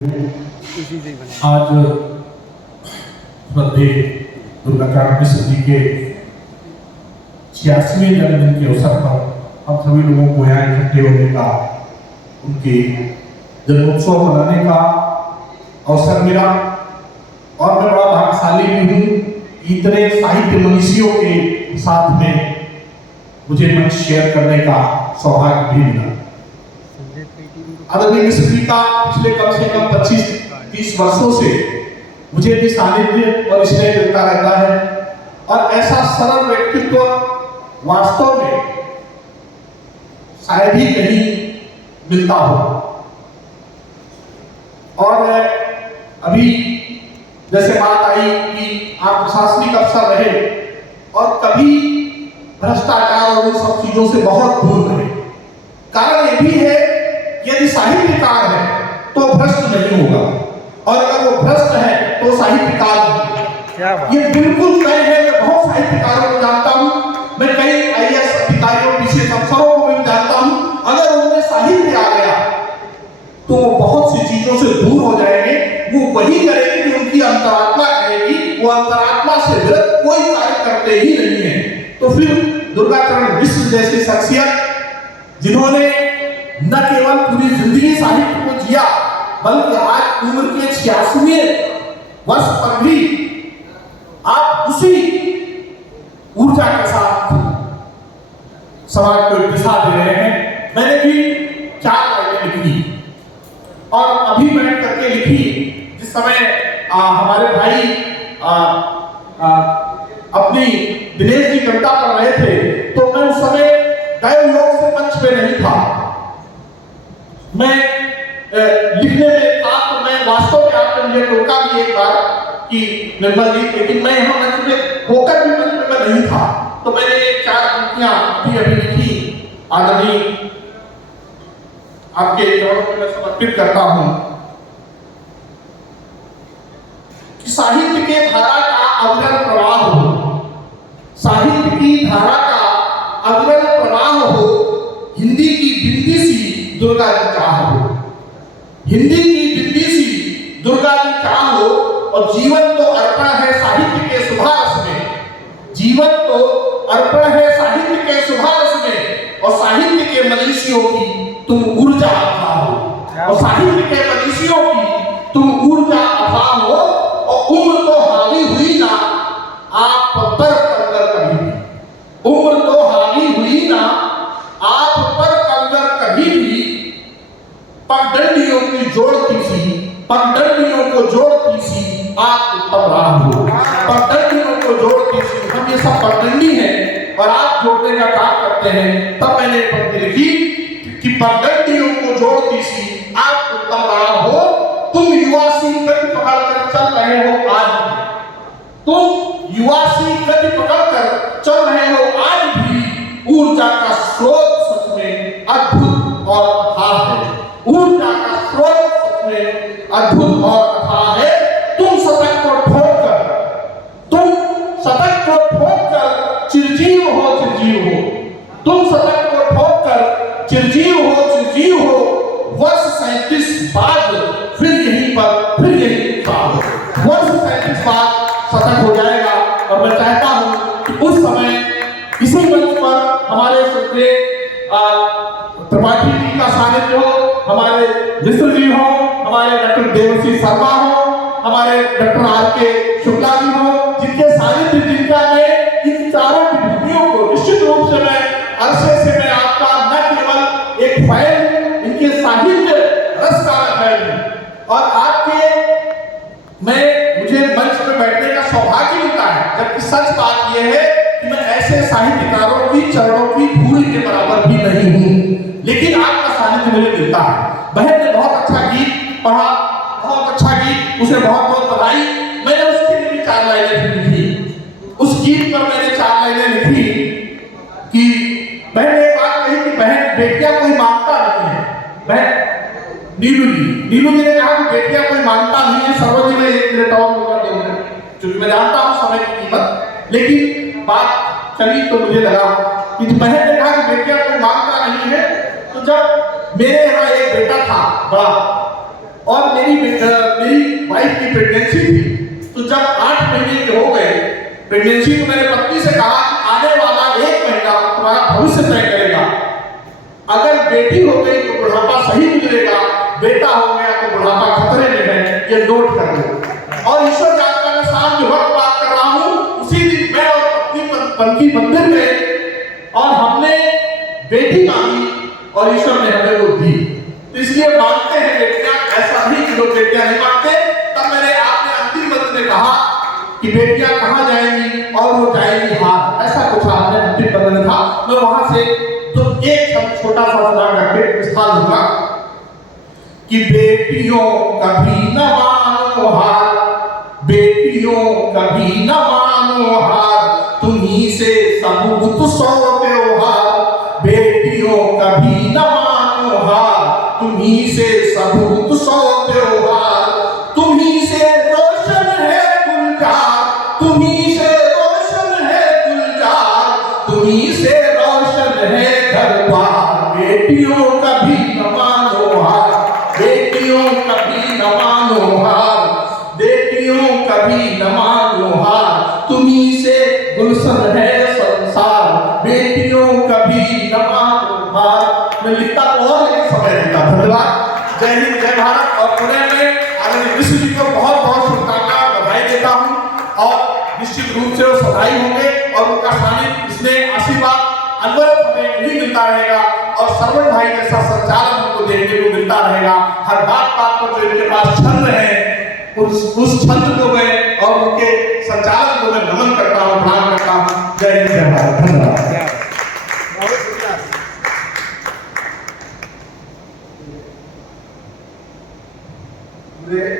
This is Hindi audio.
आज श्रद्धेय दुर्गाचार्य मिश्र जी के 86वें जन्मदिन के अवसर पर हम सभी लोगों को यहाँ इकट्ठे होने का, उनके जन्मोत्सव मनाने का अवसर मिला और मैं बड़ा भाग्यशाली भी हूँ। इतने साहित्य मनीषियों के साथ में मुझे मंच शेयर करने का सौभाग्य भी मिला। आदरणीय मिश्र जी का पिछले कम से कम 25-30 वर्षों से मुझे भी सानिध्य और स्नेह मिलता रहता है और ऐसा सरल व्यक्तित्व वास्तव में शायद ही कहीं मिलता हो। और अभी जैसे बात आई कि आप प्रशासनिक अफसर रहे और कभी भ्रष्टाचार और इन सब चीजों से बहुत दूर रहे। कारण ये भी है, यदि साहित्यकार है तो भ्रष्ट नहीं होगा और अगर वो भ्रष्ट है तो साहित्यकार नहीं। ये बिल्कुल तय है। मैं बहुत साहित्यकारों को जानता हूँ, मैं कई आईएएस अधिकारियों विशेष अफसरों को भी जानता हूँ। अगर उनमें साहित्य आ गया तो वो बहुत सी चीजों से दूर हो जाएंगे। वो वही करेंगे कि उनकी अंतरात्मा करेगी। वो अंतरात्मा से विरुद्ध कोई कार्य करते ही नहीं है। तो फिर दुर्गाचरण मिश्र जैसी शख्सियत जिन्होंने न केवल पूरी जिंदगी साहित्य को जिया, बल्कि आज उम्र के 86वें वर्ष पर भी आप उसी ऊर्जा के साथ समाज को दिशा दे रहे हैं। मैंने भी 4 लाइनें लिखी और अभी बैठ करके लिखी। जिस समय हमारे भाई अपनी दिनेश जी कविता पढ़ रहे थे तो मैं उस समय दैव योग से मंच पे नहीं था, मैं लिखने में था। तो मैं वास्तव में आपने मुझे टोका भी एक बार कि निर्मल जी, लेकिन मैं यहाँ मंच में होकर भी मंच में मैं नहीं था। तो मैंने 4 पंक्तियां अभी लिखी, आदरणीय आपके चरणों में मैं समर्पित करता हूं कि साहित्य के धारा का अविरल प्रवाह हो, साहित्य की धारा का अविरल प्रवाह हो, हिंदी की बिंदी सी दुर्गा जी चाह हो, हिंदी की बिंदी सी दुर्गा जी चाह हो। और जीवन तो अर्पण है साहित्य के सुभारस में, जीवन तो अर्पण है साहित्य के सुभारस में। और साहित्य के मनीषियों की तुम ऊर्जा अथा हो, और साहित्य के मनीषियों की तुम ऊर्जा अथा हो। और उम्र तो हावी हुई ना आप पर कंगर कभी भी, उम्र तो हावी हुई ना आप पर कंगर कभी भी। पगडंडियों की जोड़ती सी, पगडंडियों को जोड़ती सी आप उत्तम राम हो, पगडंडियों को जोड़ती सी। हम ये सब पगडंडी हैं और आप जोड़ने का काम करते हैं। तब मैंने पंक्ति लिखी कि पगडंडियों को जोड़ती सी आप उत्तम राम हो। तुम युवा सी गति पकड़कर चल रहे हो आज भी, तुम युवा सी गति पकड़कर चल रहे हो आज भी। ऊर्जा का स्रोत सच में अद्भुत और अथाह है, ऊर्जा का स्रोत सच में अद्भुत और अथाह है। तुम शतक को ठोककर, तुम शतक को ठोककर चिरजीव हो, चिरजीव हो। तुम शतक को ठोककर चिरजीव हो, चिरजीव हो। वर्ष 37 बाद फिर यहीं पर, फिर यहीं साल, वर्ष 37 बाद शतक हो जाएगा। और मैं चाहता हूं कि उस समय इसी मंच पर हमारे श्रद्धेय त्रिपाठी जी का सानिध्य हो, हमारे मिश्र जी हो, हमारे डॉक्टर देवसी शर्मा हो, हमारे डॉक्टर आर.के. शुक्ला जी हो, जिनके सानिध्य, जिनका मैं इन चारों विभूतियों को निश्चित रूप से मैं अरसे से मैं आपका न केवल एक फैन, इनके साहित्य रस का फैन और आपके मुझे मंच पर बैठने का सौभाग्य मिलता है। जबकि सच बात यह है कि मैं ऐसे साहित्यकारों की चरणों की धूल के बराबर भी नहीं हूं, लेकिन आपका सानिध्य मुझे मिलता है। बहन ने बहुत अच्छा गीत पढ़ा, बहुत अच्छा गीत, उसे बहुत बहुत बधाई। मैंने उसके लिए भी 4 लाइनें लिखी। उस गीत पर मैंने 4 लाइनें लिखी कि बहन ने एक बात कही कि बहन बेटियां कोई मांगता नहीं है। बहन नीलू जी ने कहा कि बेटियां कोई मांगता नहीं है। सर्वजी में 1 मिनट और होगा, 2 मिनट, क्योंकि मैं जानता हूं समय की कीमत। लेकिन बात चली तो मुझे लगा कि बहन ने कहा कि बेटियां कोई मांगता नहीं है। तो जब मेरे यहाँ एक बेटा था बड़ा, और मेरी वाइफ की प्रेगनेंसी थी। तो जब 8 महीने के हो गए प्रेगनेंसी, तो मैंने पत्नी से कहा कि आने वाला 1 महीना तुम्हारा भविष्य तय करेगा। अगर बेटी हो गई तो बुढ़ापा सही गुजरेगा, बेटा हो गया तो बुढ़ापा खतरे में है, ये नोट कर लो। और ईश्वर जानता है साथ जो वक्त बात कर रहा हूँ, उसी दिन मैं और पत्नी पनकी मंदिर में और हमने बेटी मांगी और ईश्वर ने हमें वो दी। तो इसलिए मांगते हैं बेटियां, ऐसा नहीं कि लोग बेटियां नहीं मांगते। तब मैंने आपने अंतिम मंत्र में कहा कि बेटियां कहाँ जाएंगी, और वो जाएंगी हाथ, ऐसा कुछ आपने अंतिम मंत्र में था। मैं वहां से तो एक छोटा सा सवाल करके स्थान दूंगा कि बेटियों कभी न मानो हार, बेटियों कभी न मानो हार, तुम्ही से सबूत सौ त्योहार, बेटियों कभी न मानो हार, तुम्ही से सबूत सौ त्योहार, तुम्ही से रोशन है गुलजार, तुम्ही से रोशन है गुलजार, तुम्ही से रोशन है घर द्वार, बेटियों कभी न मानो हार, बेटियों कभी न मानो हार, बेटियों कभी न मानो हार, तुम्ही से गुलशन है संसार, बेटियों कभी न मानो हार। मैं लिखता और लेकिन समय देता। धन्यवाद। जय हिंद, जय भारत। और पुणे में आदरणीय विश्व जी को बहुत बहुत शुभकामनाएं, बधाई देता हूँ। और निश्चित रूप से वो सदाई होंगे और उनका सानिध्य, इसमें आशीर्वाद अनवरत हमें नहीं मिलता रहेगा। और सरवण भाई जैसा संचालन हमको देखने को मिलता रहेगा। हर बात पर जो इनके पास छंद है, उस छंद को मैं और उनके